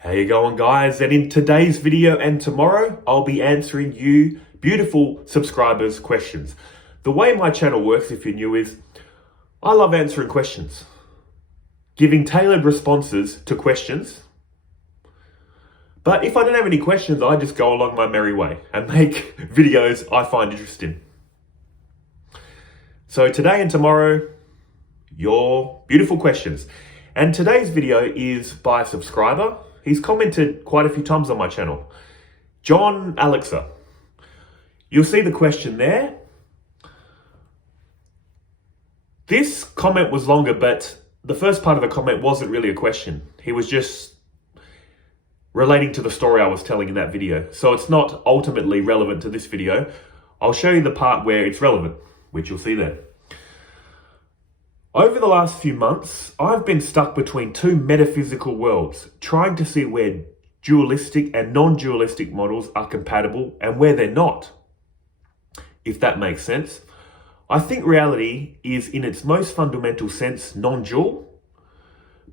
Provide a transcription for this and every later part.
How you going, guys? And in today's video and tomorrow, I'll be answering you beautiful subscribers' questions. The way my channel works, if you're new, is I love answering questions, giving tailored responses to questions. But if I don't have any questions, I just go along my merry way and make videos I find interesting. So today and tomorrow, your beautiful questions. And today's video is by a subscriber. He's commented quite a few times on my channel. John Alexa. You'll see the question there. This comment was longer, but the first part of the comment wasn't really a question. He was just relating to the story I was telling in that video. So it's not ultimately relevant to this video. I'll show you the part where it's relevant, which you'll see there. Over the last few months, I've been stuck between two metaphysical worlds, trying to see where dualistic and non-dualistic models are compatible and where they're not. If that makes sense. I think reality is, in its most fundamental sense, non-dual,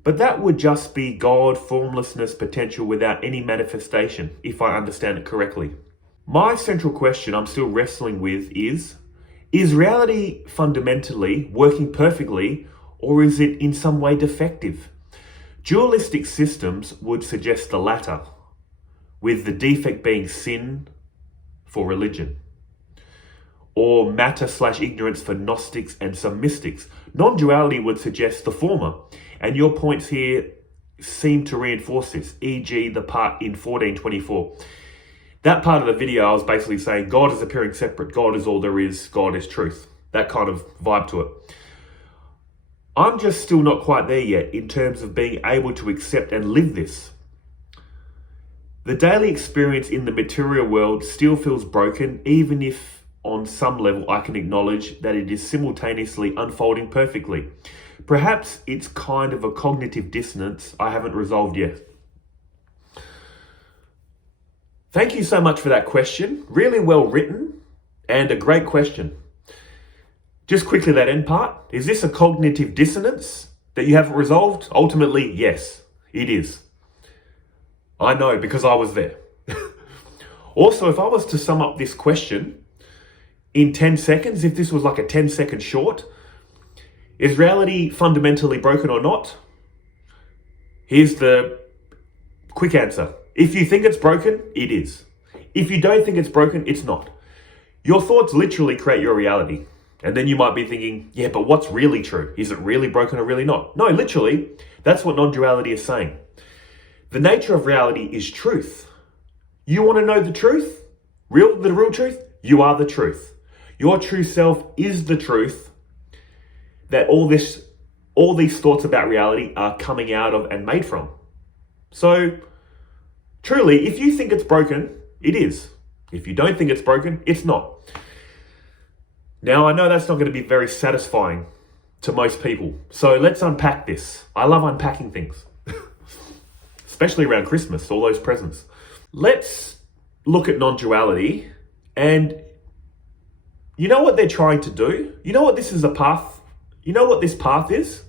but that would just be God, formlessness, potential without any manifestation, if I understand it correctly. My central question I'm still wrestling with is reality fundamentally working perfectly, or is it in some way defective? Dualistic systems would suggest the latter, with the defect being sin for religion, or matter/ignorance for Gnostics and some mystics. Non-duality would suggest the former, and your points here seem to reinforce this, e.g. the part in 1424. That part of the video, I was basically saying God is appearing separate. God is all there is. God is truth. That kind of vibe to it. I'm just still not quite there yet in terms of being able to accept and live this. The daily experience in the material world still feels broken, even if on some level I can acknowledge that it is simultaneously unfolding perfectly. Perhaps it's kind of a cognitive dissonance I haven't resolved yet. Thank you so much for that question. Really well written and a great question. Just quickly, that end part. Is this a cognitive dissonance that you haven't resolved? Ultimately, yes, it is. I know because I was there. Also, if I was to sum up this question in 10 seconds, if this was like a 10-second short, is reality fundamentally broken or not? Here's the quick answer. If you think it's broken, it is. If you don't think it's broken, it's not. Your thoughts literally create your reality. And then you might be thinking, yeah, but what's really true? Is it really broken or really not? No, literally, that's what non-duality is saying. The nature of reality is truth. You want to know the truth? The real truth? You are the truth. Your true self is the truth that all these thoughts about reality are coming out of and made from. So, truly, if you think it's broken, it is. If you don't think it's broken, it's not. Now, I know that's not going to be very satisfying to most people. So let's unpack this. I love unpacking things, especially around Christmas, all those presents. Let's look at non-duality, and you know what they're trying to do? You know what this is a path? You know what this path is?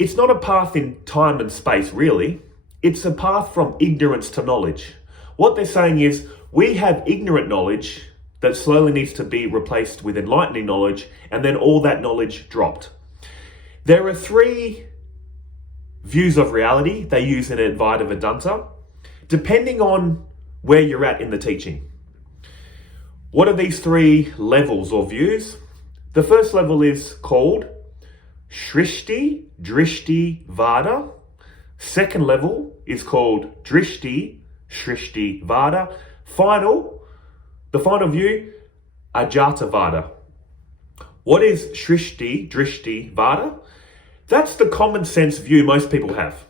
It's not a path in time and space, really. It's a path from ignorance to knowledge. What they're saying is we have ignorant knowledge that slowly needs to be replaced with enlightening knowledge, and then all that knowledge dropped. There are three views of reality they use in Advaita Vedanta, depending on where you're at in the teaching. What are these three levels or views? The first level is called Shrishti, Drishti, Vada. Second level is called Drishti, Shrishti, Vada. The final view, Ajata Vada. What is Shrishti, Drishti, Vada? That's the common sense view most people have.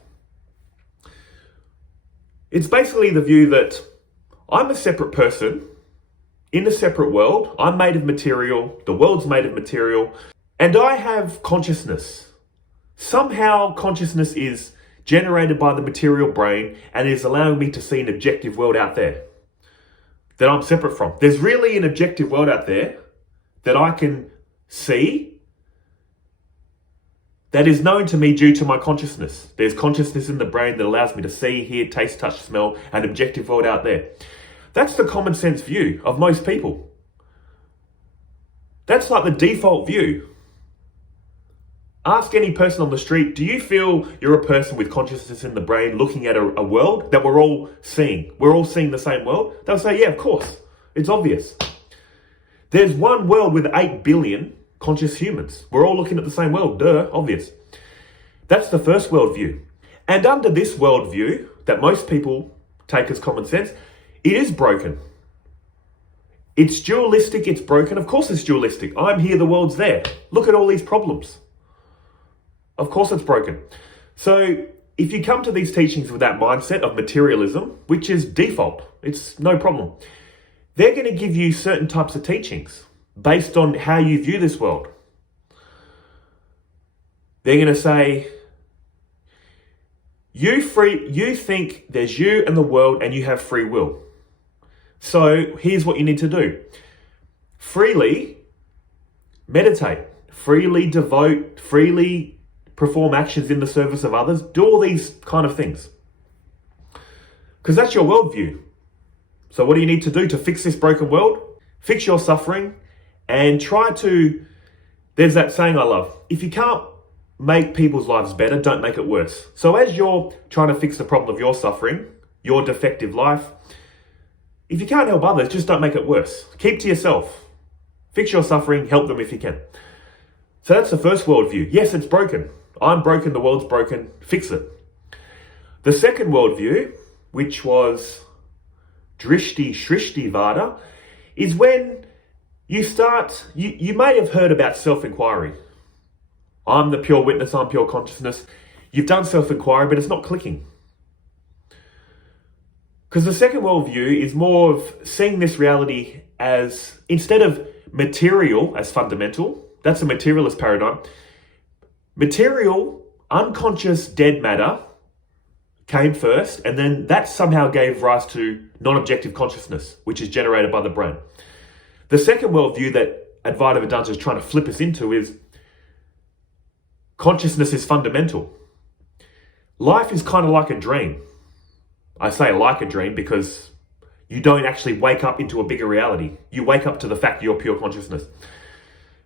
It's basically the view that I'm a separate person in a separate world. I'm made of material, the world's made of material, and I have consciousness. Somehow consciousness is generated by the material brain and is allowing me to see an objective world out there that I'm separate from. There's really an objective world out there that I can see that is known to me due to my consciousness. There's consciousness in the brain that allows me to see, hear, taste, touch, smell, an objective world out there. That's the common sense view of most people. That's like the default view. Ask any person on the street, do you feel you're a person with consciousness in the brain looking at a world that we're all seeing? We're all seeing the same world? They'll say, yeah, of course. It's obvious. There's one world with 8 billion conscious humans. We're all looking at the same world. Duh, obvious. That's the first worldview. And under this worldview that most people take as common sense, it is broken. It's dualistic, it's broken. Of course it's dualistic. I'm here, the world's there. Look at all these problems. Of course it's broken. So if you come to these teachings with that mindset of materialism, which is default, it's no problem, they're going to give you certain types of teachings based on how you view this world. They're going to say, you think there's you and the world and you have free will. So here's what you need to do. Freely meditate, freely devote, freely perform actions in the service of others. Do all these kind of things. Because that's your worldview. So what do you need to do to fix this broken world? Fix your suffering and try to, there's that saying I love, if you can't make people's lives better, don't make it worse. So as you're trying to fix the problem of your suffering, your defective life, if you can't help others, just don't make it worse. Keep to yourself. Fix your suffering, help them if you can. So that's the first worldview. Yes, it's broken. I'm broken, the world's broken, fix it. The second worldview, which was Drishti Shrishti Vada, is when you start, you may have heard about self-inquiry. I'm the pure witness, I'm pure consciousness. You've done self-inquiry, but it's not clicking. Because the second worldview is more of seeing this reality as, instead of material as fundamental, that's a materialist paradigm. Material, unconscious, dead matter came first, and then that somehow gave rise to non-objective consciousness, which is generated by the brain. The second worldview that Advaita Vedanta is trying to flip us into is consciousness is fundamental. Life is kind of like a dream. I say like a dream because you don't actually wake up into a bigger reality. You wake up to the fact that you're pure consciousness.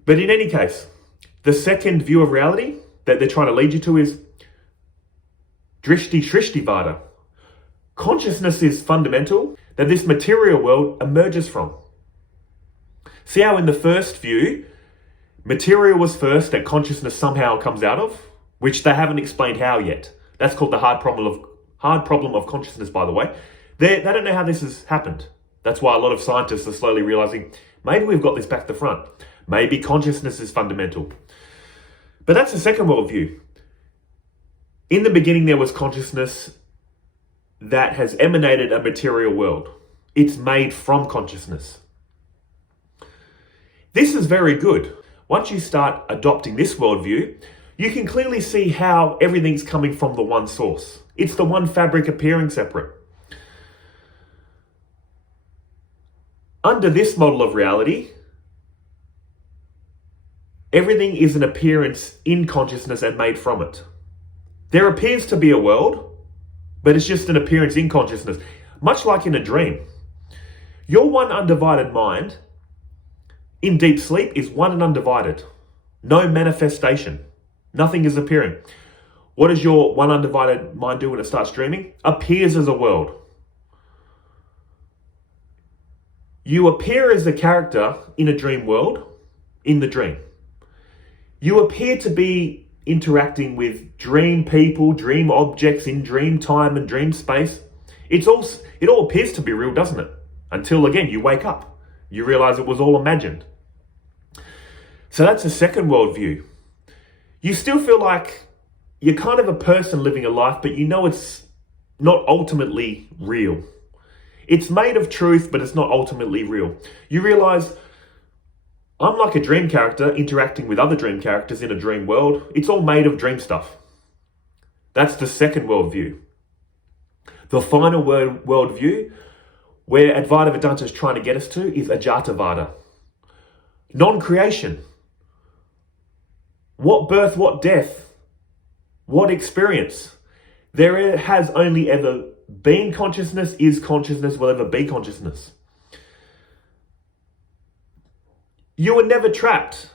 But in any case, the second view of reality that they're trying to lead you to is Drishti Shrishti Vada. Consciousness is fundamental, that this material world emerges from. See how in the first view, material was first that consciousness somehow comes out of, which they haven't explained how yet. That's called the hard problem of consciousness, by the way. They don't know how this has happened. That's why a lot of scientists are slowly realizing, maybe we've got this back to front. Maybe consciousness is fundamental. But that's the second worldview. In the beginning, there was consciousness that has emanated a material world. It's made from consciousness. This is very good. Once you start adopting this worldview, you can clearly see how everything's coming from the one source. It's the one fabric appearing separate. Under this model of reality, everything is an appearance in consciousness and made from it. There appears to be a world, but it's just an appearance in consciousness, much like in a dream. Your one undivided mind in deep sleep is one and undivided. No manifestation. Nothing is appearing. What does your one undivided mind do when it starts dreaming? Appears as a world. You appear as a character in a dream world, in the dream. You appear to be interacting with dream people, dream objects in dream time and dream space. It all appears to be real, doesn't it? Until again, you wake up. You realize it was all imagined. So that's a second worldview. You still feel like you're kind of a person living a life, but you know it's not ultimately real. It's made of truth, but it's not ultimately real. You realize, I'm like a dream character interacting with other dream characters in a dream world. It's all made of dream stuff. That's the second worldview. The final worldview, where Advaita Vedanta is trying to get us to, is Ajatavada. Non-creation. What birth, what death What experience? There has only ever been consciousness, is consciousness, will ever be consciousness. You were never trapped.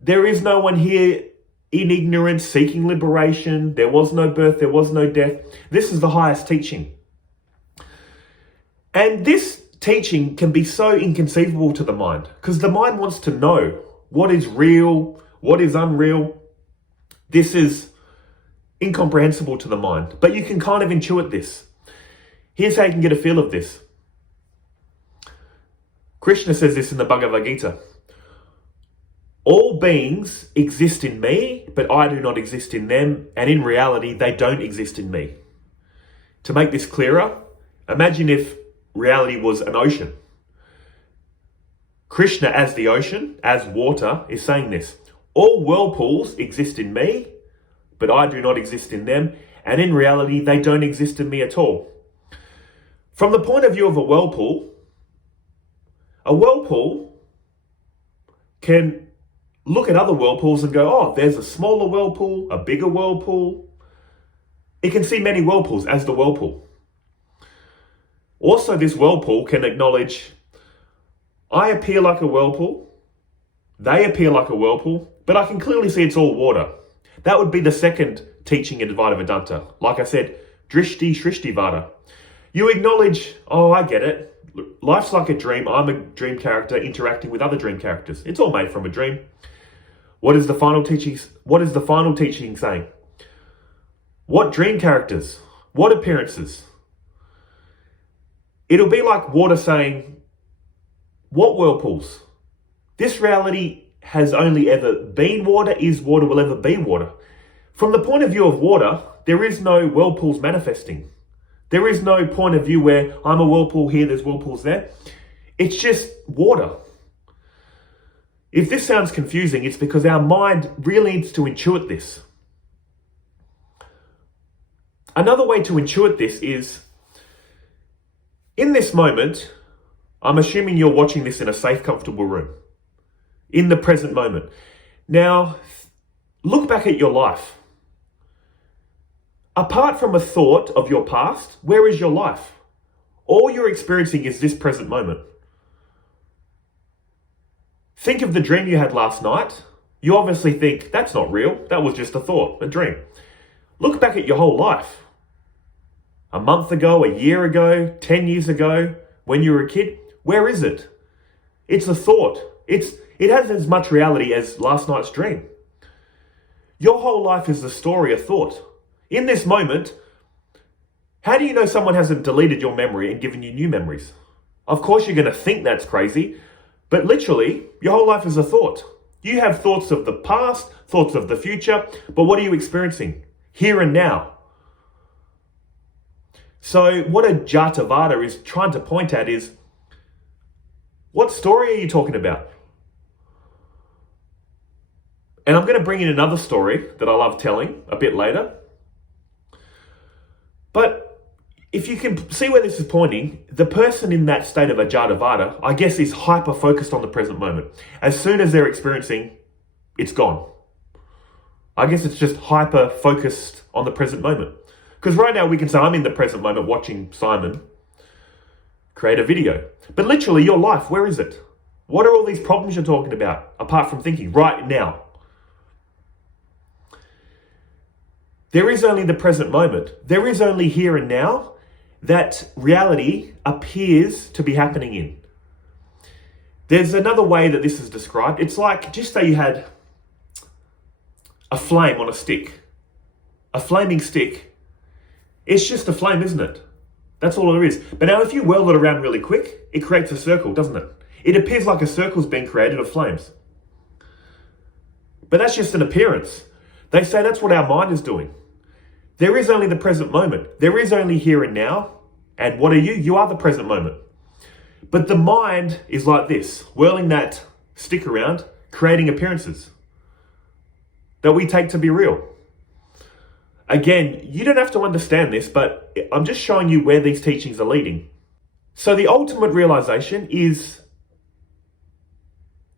There is no one here in ignorance seeking liberation. There was no birth, there was no death. This is the highest teaching. And this teaching can be so inconceivable to the mind because the mind wants to know what is real, what is unreal. This is incomprehensible to the mind, but you can kind of intuit this. Here's how you can get a feel of this. Krishna says this in the Bhagavad Gita. All beings exist in me, but I do not exist in them, and in reality, they don't exist in me. To make this clearer, imagine if reality was an ocean. Krishna, as the ocean, as water, is saying this. All whirlpools exist in me, but I do not exist in them, and in reality, they don't exist in me at all. From the point of view of a whirlpool can look at other whirlpools and go, oh, there's a smaller whirlpool, a bigger whirlpool. It can see many whirlpools as the whirlpool. Also, this whirlpool can acknowledge, I appear like a whirlpool, they appear like a whirlpool, but I can clearly see it's all water. That would be the second teaching in Advaita Vedanta. Like I said, Drishti Shrishti Vada. You acknowledge, oh, I get it. Life's like a dream. I'm a dream character interacting with other dream characters. It's all made from a dream. What is the final teaching saying? What dream characters? What appearances? It'll be like water saying, what whirlpools? This reality has only ever been water, is water, will ever be water. From the point of view of water, there is no whirlpools manifesting. There is no point of view where I'm a whirlpool here, there's whirlpools there. It's just water. If this sounds confusing, it's because our mind really needs to intuit this. Another way to intuit this is, in this moment, I'm assuming you're watching this in a safe, comfortable room, in the present moment. Now, look back at your life. Apart from a thought of your past, where is your life? All you're experiencing is this present moment. Think of the dream you had last night. You obviously think, that's not real. That was just a thought, a dream. Look back at your whole life. A month ago, a year ago, 10 years ago, when you were a kid, where is it? It's a thought. It has as much reality as last night's dream. Your whole life is the story of thought. In this moment, how do you know someone hasn't deleted your memory and given you new memories? Of course you're going to think that's crazy, but literally, your whole life is a thought. You have thoughts of the past, thoughts of the future, but what are you experiencing? Here and now. So what a Jatavada is trying to point at is, what story are you talking about? And I'm going to bring in another story that I love telling a bit later. But if you can see where this is pointing, the person in that state of Ajatavada, I guess, is hyper-focused on the present moment. As soon as they're experiencing, it's gone. I guess it's just hyper-focused on the present moment. Because right now we can say, I'm in the present moment watching Simon create a video. But literally, your life, where is it? What are all these problems you're talking about, apart from thinking right now? There is only the present moment. There is only here and now that reality appears to be happening in. There's another way that this is described. It's like, just say you had a flame on a stick. A flaming stick. It's just a flame, isn't it? That's all there is. But now if you whirl it around really quick, it creates a circle, doesn't it? It appears like a circle's being created of flames. But that's just an appearance. They say that's what our mind is doing. There is only the present moment. There is only here and now. And what are you? You are the present moment. But the mind is like this, whirling that stick around, creating appearances that we take to be real. Again, you don't have to understand this, but I'm just showing you where these teachings are leading. So the ultimate realization is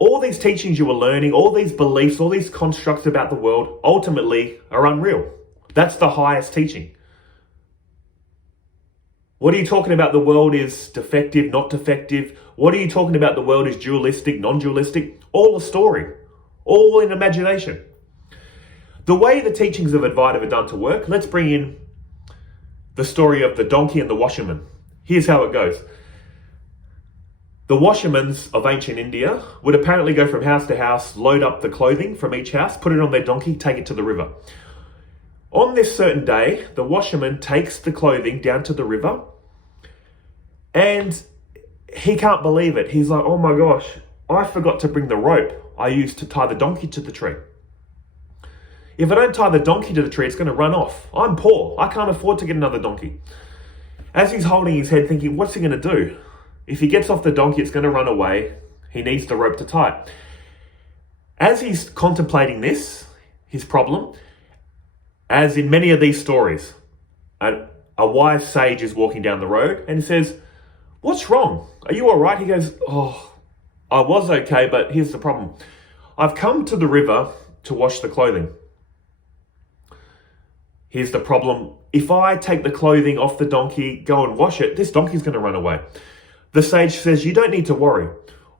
all these teachings you were learning, all these beliefs, all these constructs about the world ultimately are unreal. That's the highest teaching. What are you talking about? The world is defective, not defective. What are you talking about? The world is dualistic, non-dualistic. All a story, all in imagination. The way the teachings of Advaita Vedanta work, let's bring in the story of the donkey and the washerman. Here's how it goes. The washermen of ancient India would apparently go from house to house, load up the clothing from each house, put it on their donkey, take it to the river. On this certain day, the washerman takes the clothing down to the river and he can't believe it. He's like, oh my gosh, I forgot to bring the rope I used to tie the donkey to the tree. If I don't tie the donkey to the tree, it's going to run off. I'm poor. I can't afford to get another donkey. As he's holding his head thinking, what's he going to do? If he gets off the donkey, it's going to run away. He needs the rope to tie it. As he's contemplating this, his problem, as in many of these stories, a wise sage is walking down the road and he says, what's wrong? Are you all right? He goes, oh, I was okay, but here's the problem. I've come to the river to wash the clothing. Here's the problem. If I take the clothing off the donkey, go and wash it, this donkey's going to run away. The sage says, you don't need to worry.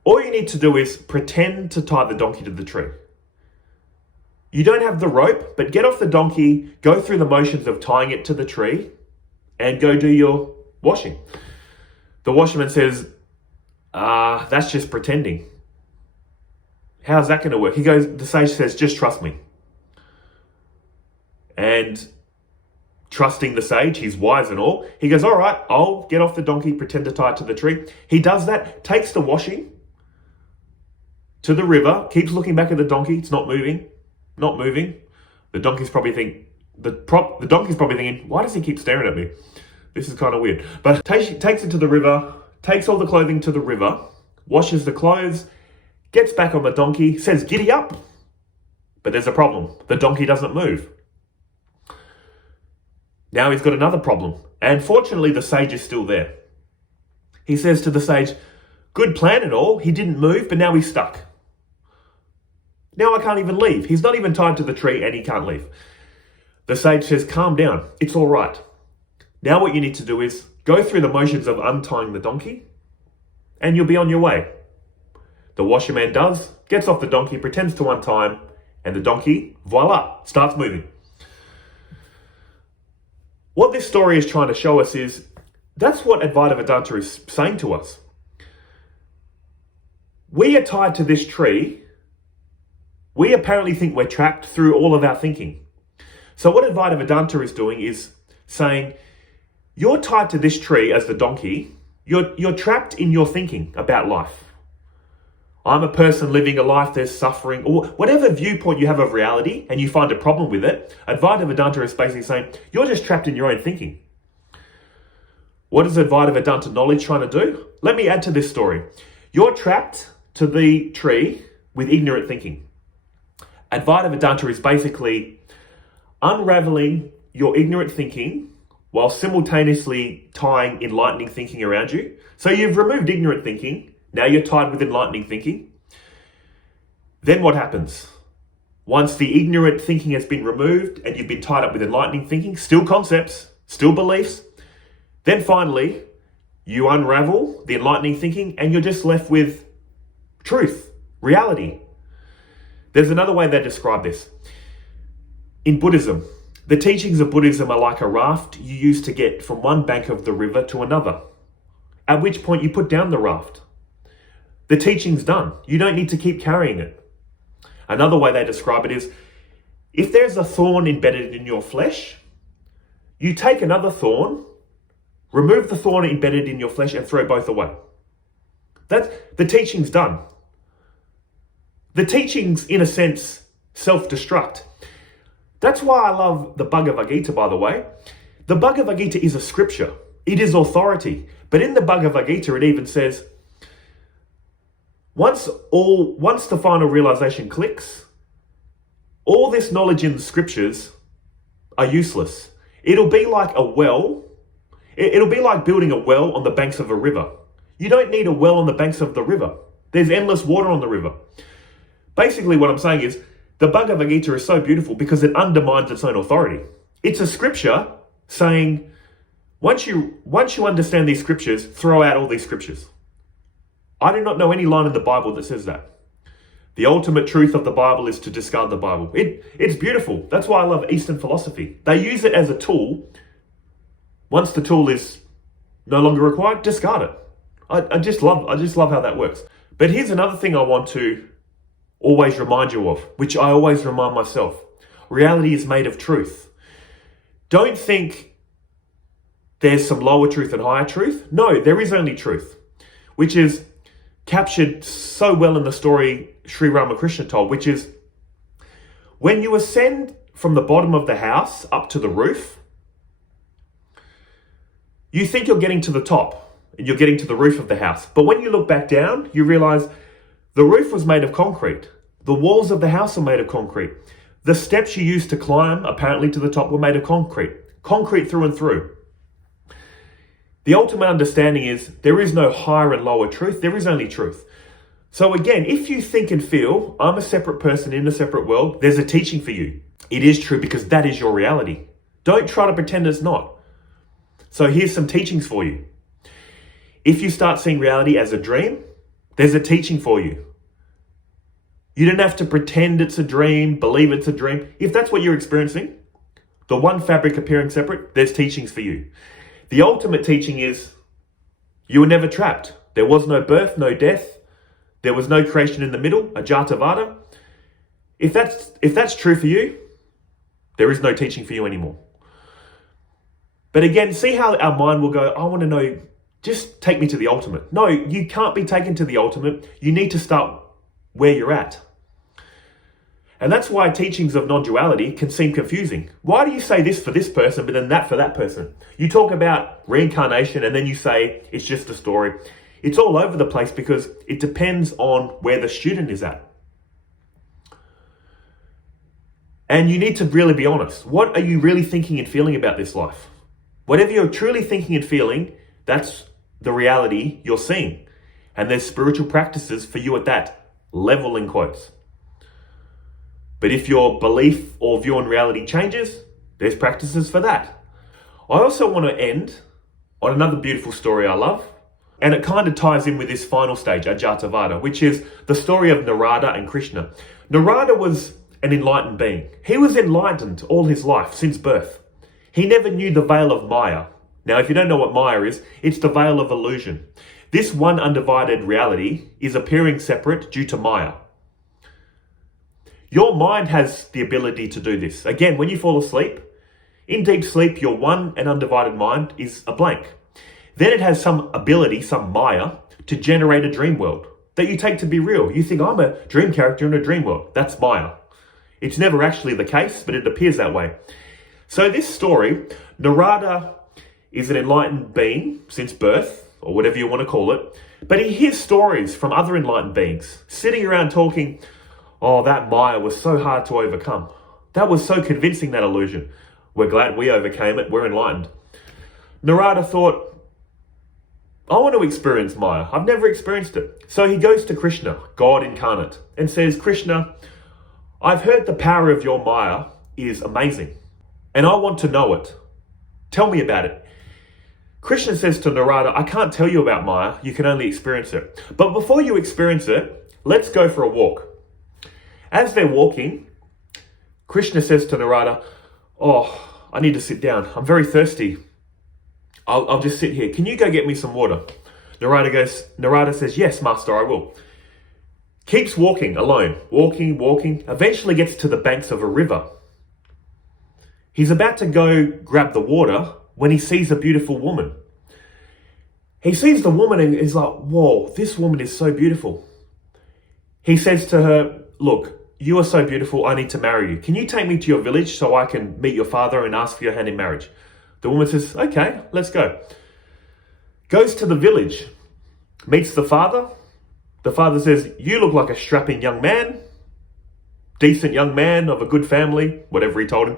All you need to do is pretend to tie the donkey to the tree. You don't have the rope, but get off the donkey, go through the motions of tying it to the tree, and go do your washing. The washerman says, that's just pretending. How's that going to work? The sage says, just trust me. And trusting the sage, he's wise and all, he goes, all right, I'll get off the donkey, pretend to tie it to the tree. He does that, takes the washing to the river, keeps looking back at the donkey, it's not moving. The donkey's probably thinking, why does he keep staring at me? This is kind of weird. But takes it to the river, takes all the clothing to the river, washes the clothes, gets back on the donkey, says, giddy up. But there's a problem. The donkey doesn't move. Now he's got another problem. And fortunately, the sage is still there. He says to the sage, good plan and all. He didn't move, but now he's stuck. Now I can't even leave. He's not even tied to the tree and he can't leave. The sage says, calm down. It's all right. Now what you need to do is go through the motions of untying the donkey and you'll be on your way. The washerman does, gets off the donkey, pretends to untie him, and the donkey, voila, starts moving. What this story is trying to show us is, that's what Advaita Vedanta is saying to us. We are tied to this tree. We apparently think we're trapped through all of our thinking. So what Advaita Vedanta is doing is saying, you're tied to this tree as the donkey. You're trapped in your thinking about life. I'm a person living a life, there's suffering, or whatever viewpoint you have of reality and you find a problem with it, Advaita Vedanta is basically saying, you're just trapped in your own thinking. What is Advaita Vedanta knowledge trying to do? Let me add to this story. You're trapped to the tree with ignorant thinking. Advaita Vedanta is basically unraveling your ignorant thinking while simultaneously tying enlightening thinking around you. So you've removed ignorant thinking. Now you're tied with enlightening thinking. Then what happens? Once the ignorant thinking has been removed and you've been tied up with enlightening thinking, still concepts, still beliefs, then finally you unravel the enlightening thinking and you're just left with truth, reality. There's another way they describe this. In Buddhism, the teachings of Buddhism are like a raft you use to get from one bank of the river to another, at which point you put down the raft. The teaching's done. You don't need to keep carrying it. Another way they describe it is, if there's a thorn embedded in your flesh, you take another thorn, remove the thorn embedded in your flesh and throw both away. The teaching's done. The teaching's, in a sense, self-destruct. That's why I love the Bhagavad Gita, by the way. The Bhagavad Gita is a scripture. It is authority. But in the Bhagavad Gita, it even says, once the final realization clicks, all this knowledge in the scriptures are useless. It'll be like a well. It'll be like building a well on the banks of a river. You don't need a well on the banks of the river. There's endless water on the river. Basically, what I'm saying is the Bhagavad Gita is so beautiful because it undermines its own authority. It's a scripture saying, once you understand these scriptures, throw out all these scriptures. I do not know any line in the Bible that says that. The ultimate truth of the Bible is to discard the Bible. It's beautiful. That's why I love Eastern philosophy. They use it as a tool. Once the tool is no longer required, discard it. I just love how that works. But here's another thing I want to always remind you of, which I always remind myself. Reality is made of truth. Don't think there's some lower truth and higher truth. No, there is only truth, which is captured so well in the story Sri Ramakrishna told, which is when you ascend from the bottom of the house up to the roof, you think you're getting to the top and you're getting to the roof of the house. But when you look back down, you realize the roof was made of concrete. The walls of the house are made of concrete. The steps you used to climb, apparently to the top, were made of concrete. Concrete through and through. The ultimate understanding is there is no higher and lower truth. There is only truth. So again, if you think and feel, I'm a separate person in a separate world, there's a teaching for you. It is true because that is your reality. Don't try to pretend it's not. So here's some teachings for you. If you start seeing reality as a dream, there's a teaching for you. You don't have to pretend it's a dream, believe it's a dream. If that's what you're experiencing, the one fabric appearing separate, there's teachings for you. The ultimate teaching is you were never trapped. There was no birth, no death. There was no creation in the middle, Ajatavada. If that's true for you, there is no teaching for you anymore. But again, see how our mind will go, I want to know, just take me to the ultimate. No, you can't be taken to the ultimate. You need to start where you're at. And that's why teachings of non-duality can seem confusing. Why do you say this for this person, but then that for that person? You talk about reincarnation and then you say it's just a story. It's all over the place because it depends on where the student is at. And you need to really be honest. What are you really thinking and feeling about this life? Whatever you're truly thinking and feeling, that's the reality you're seeing. And there's spiritual practices for you at that level, in quotes. But if your belief or view on reality changes, there's practices for that. I also want to end on another beautiful story I love. And it kind of ties in with this final stage, Ajatavada, which is the story of Narada and Krishna. Narada was an enlightened being. He was enlightened all his life, since birth. He never knew the veil of Maya. Now, if you don't know what Maya is, it's the veil of illusion. This one undivided reality is appearing separate due to Maya. Your mind has the ability to do this. Again, when you fall asleep, in deep sleep, your one and undivided mind is a blank. Then it has some ability, some Maya, to generate a dream world that you take to be real. You think, I'm a dream character in a dream world. That's Maya. It's never actually the case, but it appears that way. So this story, Narada is an enlightened being since birth, or whatever you want to call it, but he hears stories from other enlightened beings, sitting around talking, oh, that Maya was so hard to overcome. That was so convincing, that illusion. We're glad we overcame it. We're enlightened. Narada thought, I want to experience Maya. I've never experienced it. So he goes to Krishna, God incarnate, and says, Krishna, I've heard the power of your Maya is amazing, and I want to know it. Tell me about it. Krishna says to Narada, I can't tell you about Maya. You can only experience it. But before you experience it, let's go for a walk. As they're walking, Krishna says to Narada, oh, I need to sit down. I'm very thirsty. I'll just sit here. Can you go get me some water? Narada says, yes, master, I will. Keeps walking alone, walking, eventually gets to the banks of a river. He's about to go grab the water when he sees a beautiful woman. He sees the woman and is like, whoa, this woman is so beautiful. He says to her, look, you are so beautiful, I need to marry you. Can you take me to your village so I can meet your father and ask for your hand in marriage? The woman says, okay, let's go. Goes to the village, meets the father. The father says, you look like a strapping young man, decent young man of a good family, whatever he told him.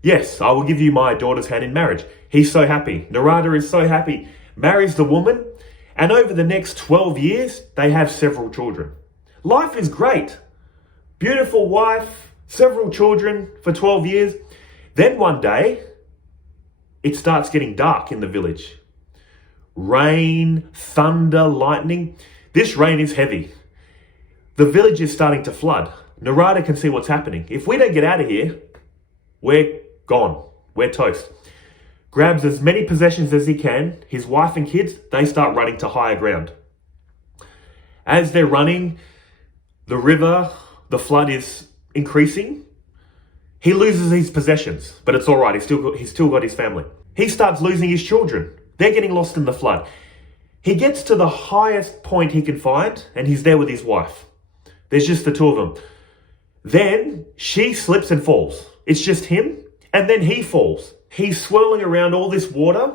Yes, I will give you my daughter's hand in marriage. He's so happy. Narada is so happy. Marries the woman, And over the next 12 years, they have several children. Life is great. Beautiful wife, several children for 12 years. Then one day, it starts getting dark in the village. Rain, thunder, lightning. This rain is heavy. The village is starting to flood. Narada can see what's happening. If we don't get out of here, we're gone. We're toast. Grabs as many possessions as he can. His wife and kids, they start running to higher ground. As they're running, the river, the flood is increasing. He loses his possessions, but it's all right. He's still got his family. He starts losing his children. They're getting lost in the flood. He gets to the highest point he can find, and he's there with his wife. There's just the two of them. Then she slips and falls. It's just him, and then he falls. He's swirling around all this water.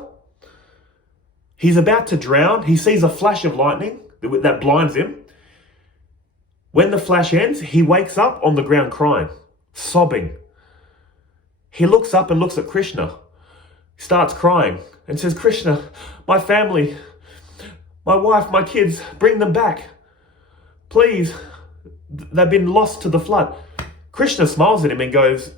He's about to drown. He sees a flash of lightning that blinds him. When the flash ends, he wakes up on the ground crying, sobbing. He looks up and looks at Krishna, starts crying and says, Krishna, my family, my wife, my kids, bring them back. Please, they've been lost to the flood. Krishna smiles at him and goes,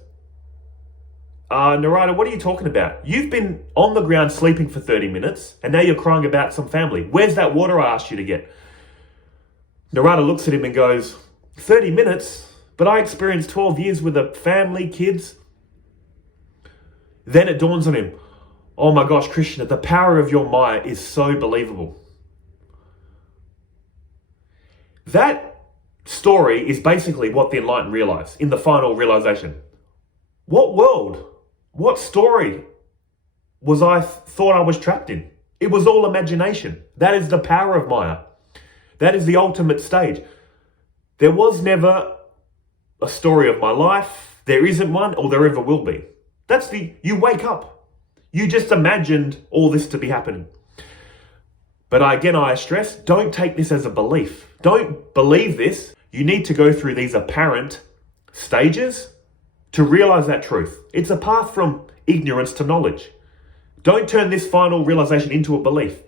Narada, what are you talking about? You've been on the ground sleeping for 30 minutes and now you're crying about some family. Where's that water I asked you to get? Narada looks at him and goes, 30 minutes? But I experienced 12 years with a family, kids. Then it dawns on him, oh my gosh, Krishna, the power of your Maya is so believable. That story is basically what the enlightened realize in the final realization. What world, what story was I thought I was trapped in? It was all imagination. That is the power of Maya. That is the ultimate stage. There was never a story of my life. There isn't one, or there ever will be. You wake up. You just imagined all this to be happening. But I stress, don't take this as a belief. Don't believe this. You need to go through these apparent stages to realize that truth. It's a path from ignorance to knowledge. Don't turn this final realization into a belief.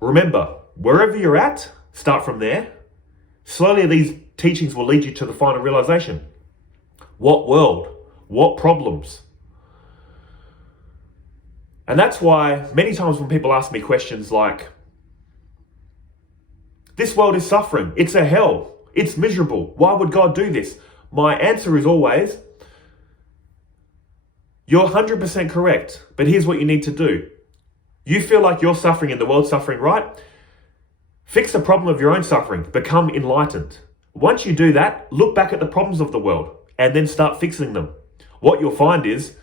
Remember, wherever you're at, start from there. Slowly, these teachings will lead you to the final realization. What world? What problems? And that's why many times when people ask me questions like, this world is suffering, it's a hell, it's miserable, why would God do this? My answer is always, you're 100% correct, but here's what you need to do. You feel like you're suffering and the world's suffering, right? Fix the problem of your own suffering, become enlightened. Once you do that, look back at the problems of the world and then start fixing them. What you'll find is,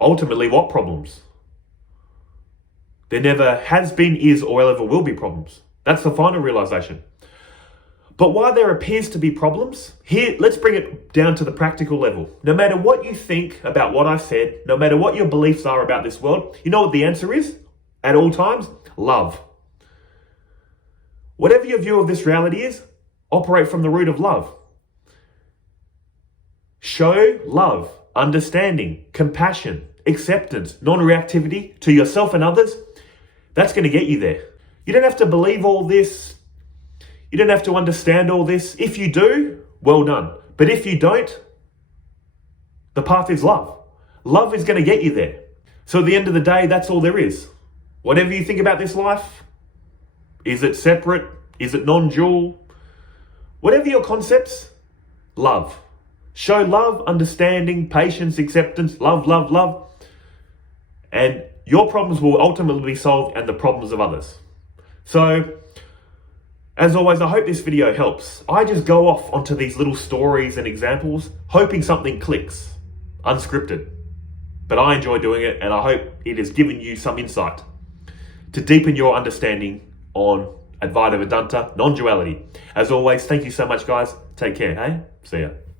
ultimately, what problems? There never has been, is, or ever will be problems. That's the final realization. But while there appears to be problems, here, let's bring it down to the practical level. No matter what you think about what I said, no matter what your beliefs are about this world, you know what the answer is? At all times, love. Whatever your view of this reality is, operate from the root of love. Show love, understanding, compassion, acceptance, non-reactivity to yourself and others. That's going to get you there. You don't have to believe all this. You don't have to understand all this. If you do, well done. But if you don't, the path is love. Love is going to get you there. So at the end of the day, that's all there is. Whatever you think about this life, is it separate? Is it non-dual? Whatever your concepts, love. Show love, understanding, patience, acceptance, love, love, love. And your problems will ultimately be solved and the problems of others. So, as always, I hope this video helps. I just go off onto these little stories and examples, hoping something clicks, unscripted. But I enjoy doing it, and I hope it has given you some insight to deepen your understanding on Advaita Vedanta, non-duality. As always, thank you so much, guys. Take care, hey? See ya.